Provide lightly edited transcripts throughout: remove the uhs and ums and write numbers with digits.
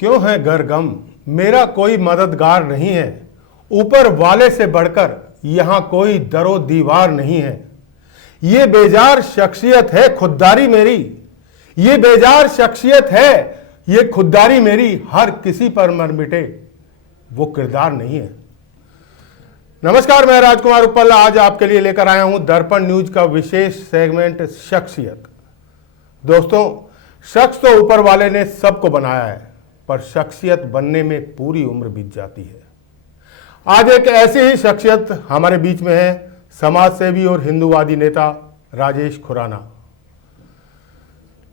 क्यों है घर गम, मेरा कोई मददगार नहीं है। ऊपर वाले से बढ़कर यहां कोई दरो दीवार नहीं है। ये बेजार शख्सियत है खुददारी मेरी, ये बेजार शख्सियत है ये खुददारी मेरी। हर किसी पर मर मिटे वो किरदार नहीं है। नमस्कार, मैं राजकुमार उपल आज आपके लिए लेकर आया हूं दर्पण न्यूज का विशेष सेगमेंट शख्सियत। दोस्तों, शख्स तो ऊपर वाले ने सबको बनाया है, पर शख्सियत बनने में पूरी उम्र बीत जाती है। आज एक ऐसी ही शख्सियत हमारे बीच में है, समाज सेवी और हिंदूवादी नेता राजेश खुराना।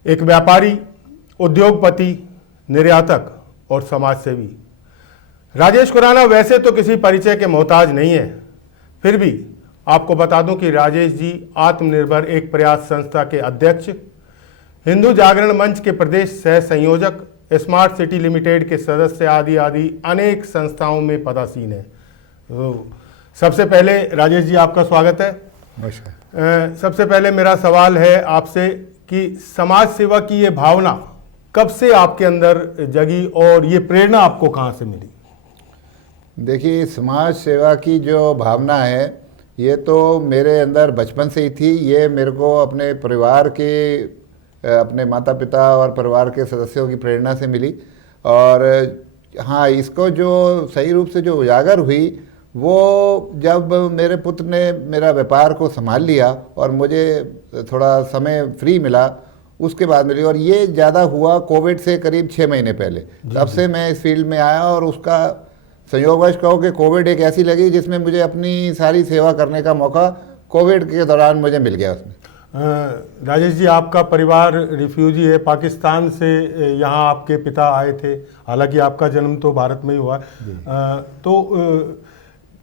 एक व्यापारी, उद्योगपति, निर्यातक और समाज सेवी। राजेश खुराना वैसे तो किसी परिचय के मोहताज नहीं है, फिर भी आपको बता दूं कि राजेश जी आत्मनिर्भर एक प्रयास संस्था के अध्यक्ष, हिंदू जागरण मंच के प्रदेश सह संयोजक, स्मार्ट सिटी लिमिटेड के सदस्य आदि आदि अनेक संस्थाओं में पदासीन है। तो सबसे पहले राजेश जी आपका स्वागत है। नमस्कार। सबसे पहले मेरा सवाल है आपसे कि समाज सेवा की ये भावना कब से आपके अंदर जगी और ये प्रेरणा आपको कहाँ से मिली? देखिए, समाज सेवा की जो भावना है ये तो मेरे अंदर बचपन से ही थी। ये मेरे को अपने परिवार के, अपने माता पिता और परिवार के सदस्यों की प्रेरणा से मिली। और हाँ, इसको जो सही रूप से जो उजागर हुई वो जब मेरे पुत्र ने मेरा व्यापार को संभाल लिया और मुझे थोड़ा समय फ्री मिला, उसके बाद मिली। और ये ज़्यादा हुआ कोविड से करीब 6 महीने पहले, तब से मैं इस फील्ड में आया। और उसका संयोगवश कहो कि कोविड एक ऐसी लगी जिसमें मुझे अपनी सारी सेवा करने का मौका कोविड के दौरान मुझे मिल गया उसमें। राजेश जी, आपका परिवार रिफ्यूजी है, पाकिस्तान से यहाँ आपके पिता आए थे, हालांकि आपका जन्म तो भारत में ही हुआ। तो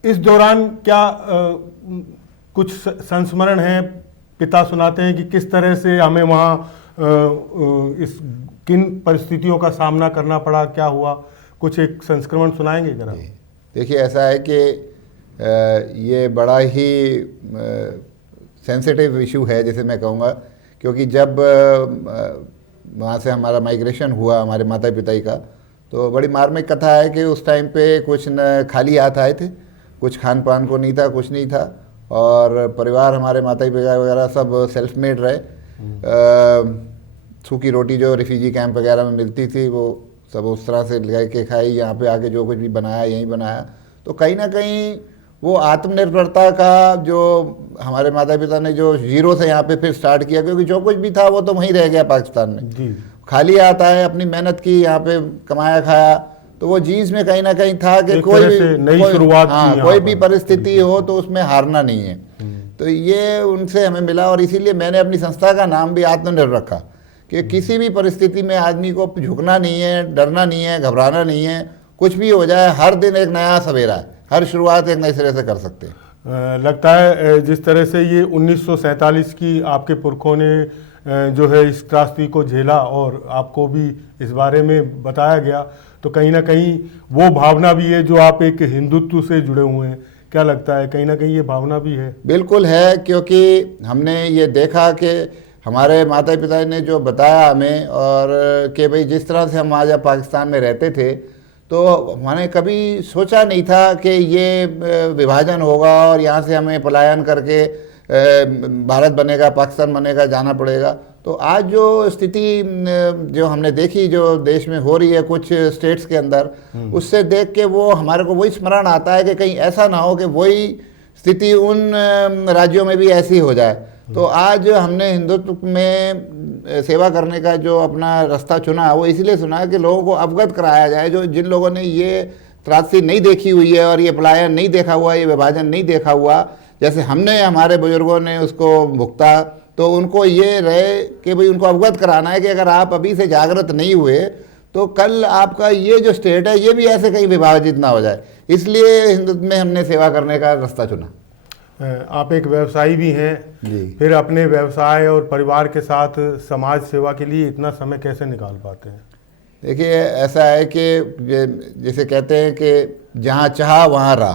इस दौरान क्या कुछ संस्मरण हैं? पिता सुनाते हैं कि किस तरह से हमें वहाँ इस किन परिस्थितियों का सामना करना पड़ा, क्या हुआ? कुछ एक संस्करण सुनाएंगे जरा? देखिए, ऐसा है कि ये बड़ा ही सेंसिटिव इशू है जैसे मैं कहूँगा, क्योंकि जब वहाँ से हमारा माइग्रेशन हुआ हमारे माता पिता का, तो बड़ी मार्मिक कथा है कि उस टाइम पे कुछ न खाली हाथ आए थे, कुछ खान पान को नहीं था, कुछ नहीं था। और परिवार हमारे माता पिता वगैरह सब सेल्फ मेड रहे। सूखी रोटी जो रिफ्यूजी कैंप वगैरह में मिलती थी वो सब उस तरह से ले के खाई, यहाँ पे आके जो कुछ भी बनाया यहीं बनाया। तो कहीं ना कहीं वो आत्मनिर्भरता का जो हमारे माता पिता ने जो जीरो से यहाँ पे फिर स्टार्ट किया, क्योंकि जो कुछ भी था वो तो वहीं रह गया पाकिस्तान में जी। खाली आता है, अपनी मेहनत की, यहाँ पे कमाया खाया, तो वो जीन्स में कहीं ना कहीं था कि कोई भी नई शुरुआत, हाँ, कोई भी परिस्थिति हो तो उसमें हारना नहीं है। तो ये उनसे हमें मिला। और इसीलिए मैंने अपनी संस्था का नाम भी आत्मनिर्भर रखा कि किसी भी परिस्थिति में आदमी को झुकना नहीं है, डरना नहीं है, घबराना नहीं है। कुछ भी हो जाए, हर दिन एक नया सवेरा है, हर शुरुआत एक नए सिरे से कर सकते हैं। लगता है जिस तरह से ये 1947 की आपके पुरखों ने जो है इस त्रासदी को झेला और आपको भी इस बारे में बताया गया, तो कहीं ना कहीं वो भावना भी है जो आप एक हिंदुत्व से जुड़े हुए हैं। क्या लगता है, कहीं ना कहीं ये भावना भी है? बिल्कुल है, क्योंकि हमने ये देखा कि हमारे माता पिता ने जो बताया हमें, और कि भाई जिस तरह से हम आज पाकिस्तान में रहते थे, तो मैंने कभी सोचा नहीं था कि ये विभाजन होगा और यहाँ से हमें पलायन करके भारत बनेगा, पाकिस्तान बनेगा, जाना पड़ेगा। तो आज जो स्थिति जो हमने देखी जो देश में हो रही है कुछ स्टेट्स के अंदर, उससे देख के वो हमारे को वही स्मरण आता है कि कहीं ऐसा ना हो कि वही स्थिति उन राज्यों में भी ऐसी हो जाए। तो आज हमने हिंदुत्व में सेवा करने का जो अपना रास्ता चुना, वो इसलिए चुना कि लोगों को अवगत कराया जाए, जो जिन लोगों ने ये त्रासदी नहीं देखी हुई है और ये पलायन नहीं देखा हुआ, ये विभाजन नहीं देखा हुआ, जैसे हमने, हमारे बुजुर्गों ने उसको भुगता, तो उनको ये रहे कि भाई उनको अवगत कराना है कि अगर आप अभी से जागृत नहीं हुए तो कल आपका ये जो स्टेट है ये भी ऐसे कहीं विभाजित ना हो जाए। इसलिए हिंदुत्व में हमने सेवा करने का रास्ता चुना। आप एक व्यवसायी भी हैं जी, फिर अपने व्यवसाय और परिवार के साथ समाज सेवा के लिए इतना समय कैसे निकाल पाते हैं? देखिए, ऐसा है कि जैसे कहते हैं कि जहाँ चाहा वहाँ रहा।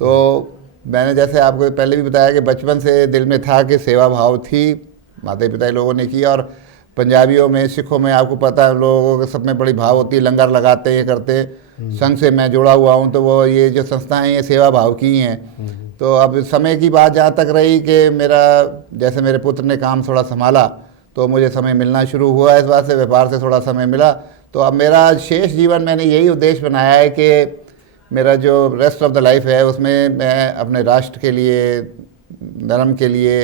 तो मैंने जैसे आपको पहले भी बताया कि बचपन से दिल में था कि सेवा भाव थी, माता पिता लोगों ने की। और पंजाबियों में, सिखों में आपको पता है लोगों के सब में बड़ी भाव होती है, लंगर लगाते हैं, ये करते हैं। संघ से मैं जुड़ा हुआ हूँ, तो वो ये जो संस्थाएं ये सेवा भाव की हैं। तो अब समय की बात जहाँ तक रही कि मेरा, जैसे मेरे पुत्र ने काम थोड़ा संभाला तो मुझे समय मिलना शुरू हुआ, इस बात से व्यापार से थोड़ा समय मिला। तो अब मेरा शेष जीवन मैंने यही उद्देश्य बनाया है कि मेरा जो रेस्ट ऑफ द लाइफ है उसमें मैं अपने राष्ट्र के लिए, धर्म के लिए,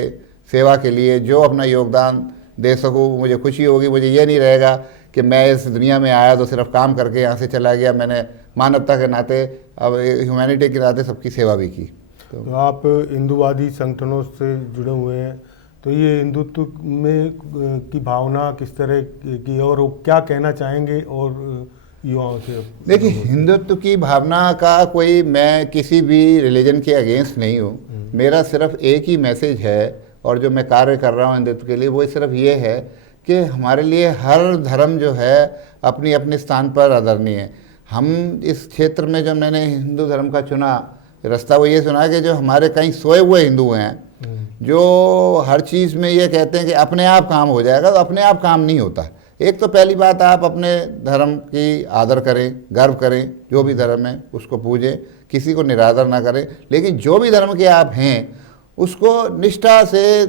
सेवा के लिए जो अपना योगदान दे सकूँ, मुझे खुशी होगी। मुझे ये नहीं रहेगा कि मैं इस दुनिया में आया तो सिर्फ काम करके यहाँ से चला गया। मैंने मानवता के नाते, अब ह्यूमैनिटी के नाते सबकी सेवा भी की। तो आप हिंदूवादी संगठनों से जुड़े हुए हैं, तो ये हिंदुत्व में की भावना किस तरह की, और वो क्या कहना चाहेंगे और युवाओं से? देखिए, हिंदुत्व की भावना का कोई, मैं किसी भी रिलीजन के अगेंस्ट नहीं हूँ। मेरा सिर्फ एक ही मैसेज है, और जो मैं कार्य कर रहा हूँ हिंदुत्व के लिए, वो सिर्फ ये है कि हमारे लिए हर धर्म जो है अपनी अपने स्थान पर आदरणीय है। हम इस क्षेत्र में जो मैंने हिंदू धर्म का चुना रास्ता, वो ये सुना कि जो हमारे कहीं सोए हुए हिंदू हैं, जो हर चीज़ में ये कहते हैं कि अपने आप काम हो जाएगा, तो अपने आप काम नहीं होता। एक तो पहली बात, आप अपने धर्म की आदर करें, गर्व करें, जो भी धर्म है उसको पूजें, किसी को निरादर ना करें। लेकिन जो भी धर्म के आप हैं उसको निष्ठा से,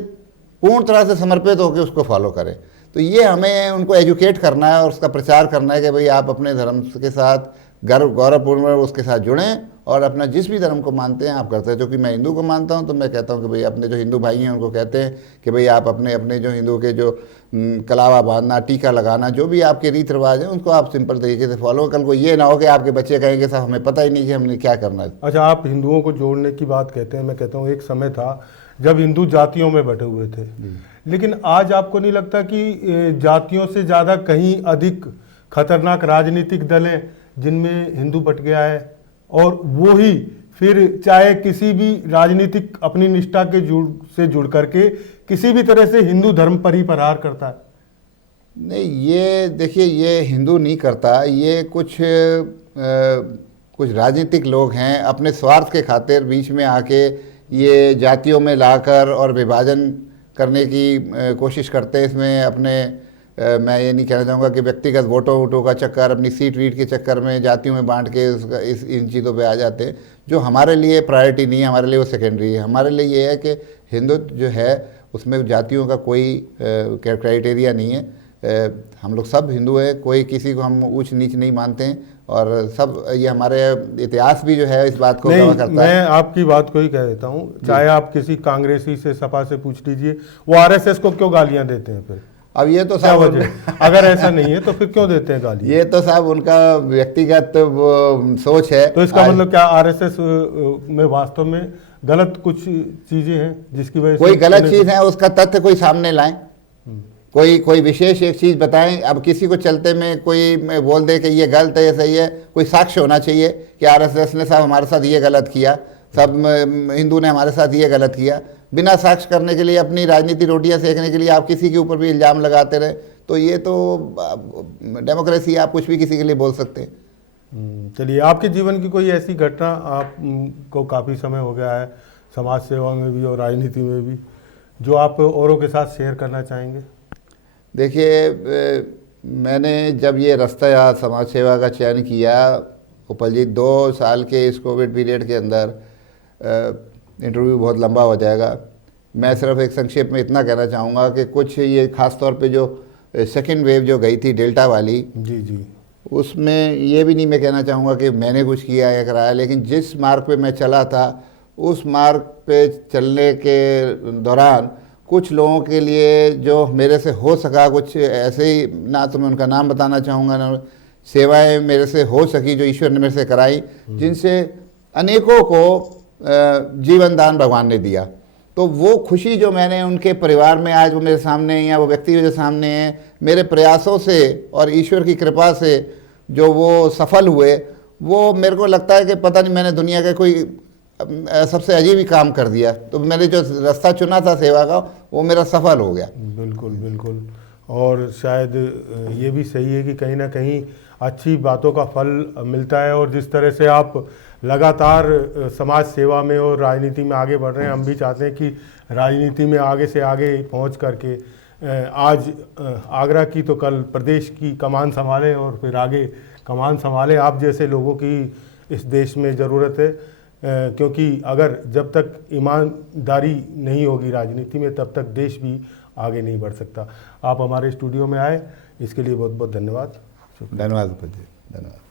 पूर्ण तरह से समर्पित होकर उसको फॉलो करें। तो ये हमें उनको एजुकेट करना है और उसका प्रचार करना है कि भाई आप अपने धर्म के साथ गौरवपूर्ण उसके साथ जुड़ें, और अपना जिस भी धर्म को मानते हैं आप करते हैं। क्योंकि मैं हिंदू को मानता हूं, तो मैं कहता हूं कि भाई अपने जो हिंदू भाई हैं उनको कहते हैं कि भाई आप अपने अपने जो हिंदू के जो कलावा बांधना, टीका लगाना, जो भी आपके रीति रिवाज हैं उनको आप सिंपल तरीके से फॉलो। कल को ये ना हो कि आपके बच्चे कहेंगे साहब हमें पता ही नहीं कि हमने क्या करना है। अच्छा, आप हिंदुओं को जोड़ने की बात कहते हैं, मैं कहता हूँ एक समय था जब हिंदू जातियों में बटे हुए थे, लेकिन आज आपको नहीं लगता कि जातियों से ज़्यादा कहीं अधिक खतरनाक राजनीतिक दल हैं जिनमें हिंदू बट गया है, और वो ही फिर चाहे किसी भी राजनीतिक अपनी निष्ठा के से जुड़ करके किसी भी तरह से हिंदू धर्म पर ही प्रहार करता है? नहीं, ये देखिए, ये हिंदू नहीं करता, ये कुछ राजनीतिक लोग हैं अपने स्वार्थ के खातिर बीच में आके ये जातियों में लाकर और विभाजन करने की कोशिश करते हैं। इसमें अपने मैं ये नहीं कहना चाहूँगा कि व्यक्तिगत वोटों का चक्कर, अपनी सीट वीट के चक्कर में जातियों में बांट के इन चीज़ों पे आ जाते हैं, जो हमारे लिए प्रायोरिटी नहीं है, हमारे लिए वो सेकेंडरी है। हमारे लिए ये है कि हिंदुत्व जो है उसमें जातियों का कोई क्राइटेरिया नहीं है। हम लोग सब हिंदू हैं, कोई किसी को हम ऊंच नीच नहीं मानते हैं, और सब ये हमारे इतिहास भी जो है इस बात को गवाह करता है। मैं आपकी बात को ही कह देता हूँ, चाहे आप किसी कांग्रेसी से, सपा से पूछ लीजिए, वो आरएसएस को क्यों गालियां देते हैं फिर? अब ये तो साहब अगर ऐसा नहीं है तो फिर क्यों देते हैं गाली? ये तो साहब उनका व्यक्तिगत सोच है। तो इसका मतलब क्या आरएसएस में वास्तव में गलत कुछ चीजें हैं जिसकी वजह से कोई गलत चीज है उसका तथ्य कोई सामने लाएं, कोई विशेष एक चीज बताएं। अब किसी को चलते में कोई बोल दे कि ये गलत है, ये सही है, कोई साक्ष्य होना चाहिए कि आरएसएस ने साहब हमारे साथ ये गलत किया, सब हिंदू ने हमारे साथ ये गलत किया। बिना साक्ष्य करने के लिए, अपनी राजनीति रोटियां सेकने के लिए आप किसी के ऊपर भी इल्ज़ाम लगाते रहे, तो ये तो डेमोक्रेसी, आप कुछ भी किसी के लिए बोल सकते हैं। चलिए, आपके जीवन की कोई ऐसी घटना, आपको काफ़ी समय हो गया है समाज सेवा में भी और राजनीति में भी, जो आप औरों के साथ शेयर करना चाहेंगे? देखिए, मैंने जब ये रास्ता या समाज सेवा का चयन किया उपल जी, 2 साल के इस कोविड पीरियड के अंदर, इंटरव्यू बहुत लंबा हो जाएगा, मैं सिर्फ एक संक्षेप में इतना कहना चाहूँगा कि कुछ ये ख़ास तौर पे जो सेकेंड वेव जो गई थी डेल्टा वाली, जी, उसमें ये भी नहीं मैं कहना चाहूँगा कि मैंने कुछ किया या कराया, लेकिन जिस मार्ग पे मैं चला था उस मार्ग पे चलने के दौरान कुछ लोगों के लिए जो मेरे से हो सका, कुछ ऐसे ही, ना तो मैं उनका नाम बताना चाहूँगा, ना सेवाएं मेरे से हो सकी जो ईश्वर ने मेरे से कराई, जिनसे अनेकों को जीवन दान भगवान ने दिया। तो वो खुशी जो मैंने उनके परिवार में, आज वो मेरे सामने हैं या वो व्यक्ति जो सामने हैं, मेरे प्रयासों से और ईश्वर की कृपा से जो वो सफल हुए, वो मेरे को लगता है कि पता नहीं मैंने दुनिया का कोई सबसे अजीब ही काम कर दिया। तो मैंने जो रास्ता चुना था सेवा का, वो मेरा सफल हो गया। बिल्कुल। और शायद ये भी सही है कि कहीं ना कहीं अच्छी बातों का फल मिलता है, और जिस तरह से आप लगातार समाज सेवा में और राजनीति में आगे बढ़ रहे हैं, हम भी चाहते हैं कि राजनीति में आगे से आगे पहुंच करके आज आगरा की तो कल प्रदेश की कमान संभाले और फिर आगे कमान संभाले। आप जैसे लोगों की इस देश में ज़रूरत है, क्योंकि अगर जब तक ईमानदारी नहीं होगी राजनीति में तब तक देश भी आगे नहीं बढ़ सकता। आप हमारे स्टूडियो में आए, इसके लिए बहुत बहुत धन्यवाद। धन्यवाद उपज जी, धन्यवाद।